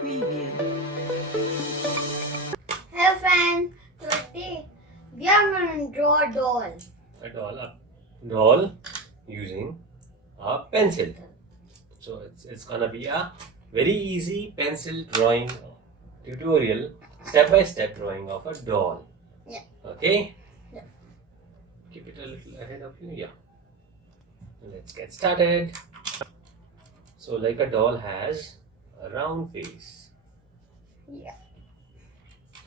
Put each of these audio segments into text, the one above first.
preview. Hey friends, today we are going to draw a doll. A doll using a pencil. So it's gonna be a very easy pencil drawing tutorial, step-by-step drawing of a doll. Yeah. Okay? Yeah. Keep it a little ahead of you. Yeah. Let's get started. So like a doll has a round face. Yeah.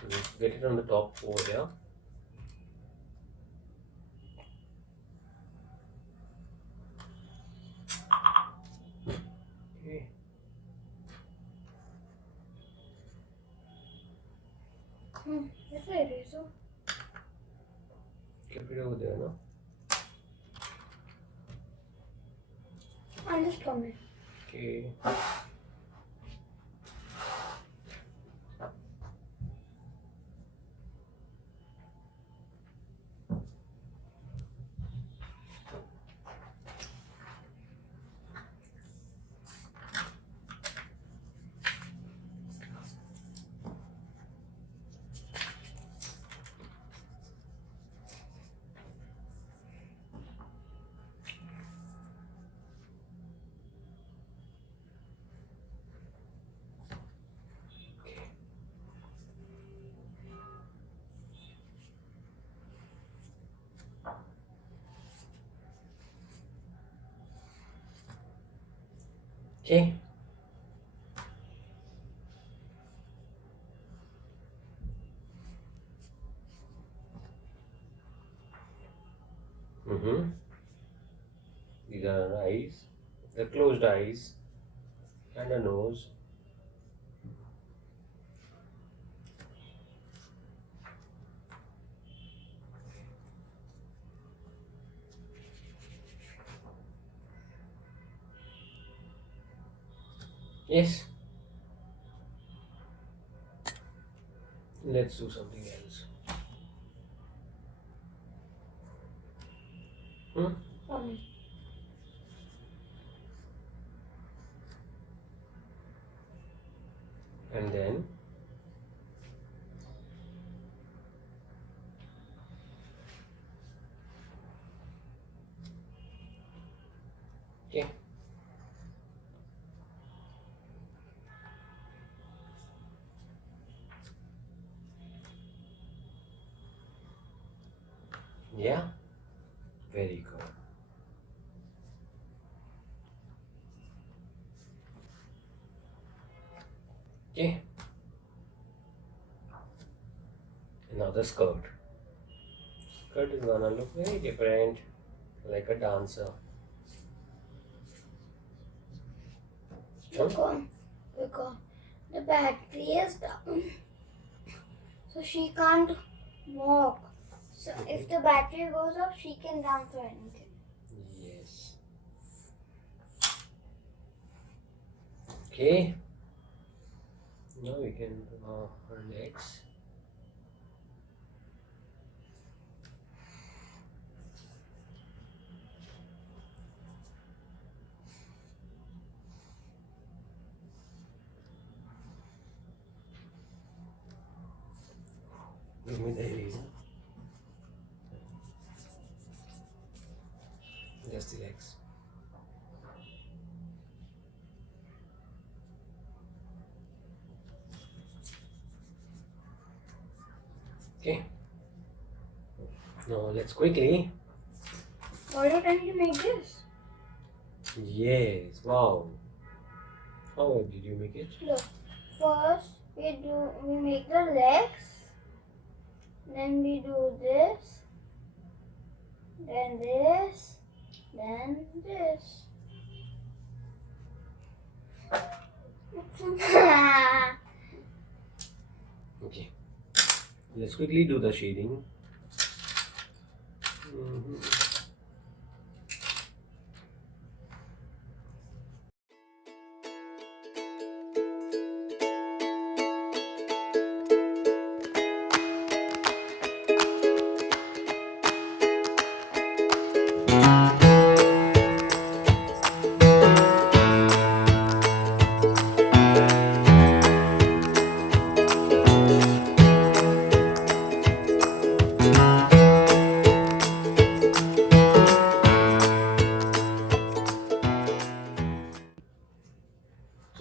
So let's get it on the top over here. Okay. That's a eraser. Keep it over there, no? I'm just coming. Okay. Okay. These are our eyes, the closed eyes, and a nose. Yes. Let's do something else. Coming. And then okay. Yeah, very good. Okay. Now the skirt. Skirt is gonna look very different, like a dancer. Because the battery is down. So she can't walk. So if the battery goes up, she can dance or anything. Yes. Okay. Now we can draw her legs. Give me the eraser. Just the legs. Okay. Now let's quickly. Why don't you make this? Yes. Wow. How did you make it? Look, first we make the legs, then we do this, then this, then this. Okay. Let's quickly do the shading.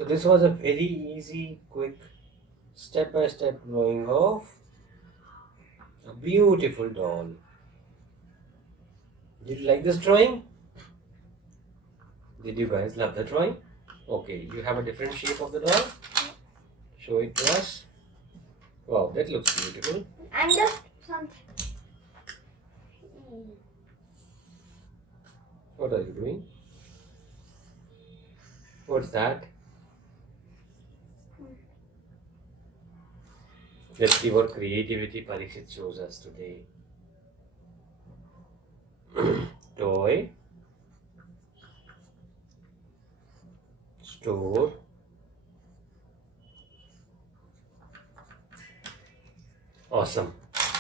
So this was a very easy, quick, step-by-step drawing of a beautiful doll. Did you like this drawing? Did you guys love the drawing? Okay, you have a different shape of the doll? Show it to us. Wow, that looks beautiful. And just something. What are you doing? What's that? Let's see what creativity Parikshit shows us today. Toy, store, awesome.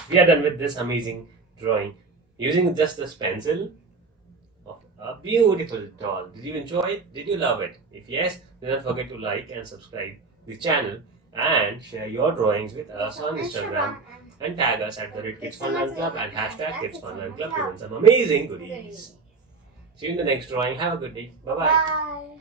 We are done with this amazing drawing using just this pencil of a beautiful doll. Did you enjoy it? Did you love it? If yes, do not forget to like and subscribe the channel and share your drawings with us on Instagram and tag us at the Kids Fun Learn Club and hashtag Kids Fun Learn Club to win some amazing goodies. See you in the next drawing. Have a good day. Bye-bye. Bye.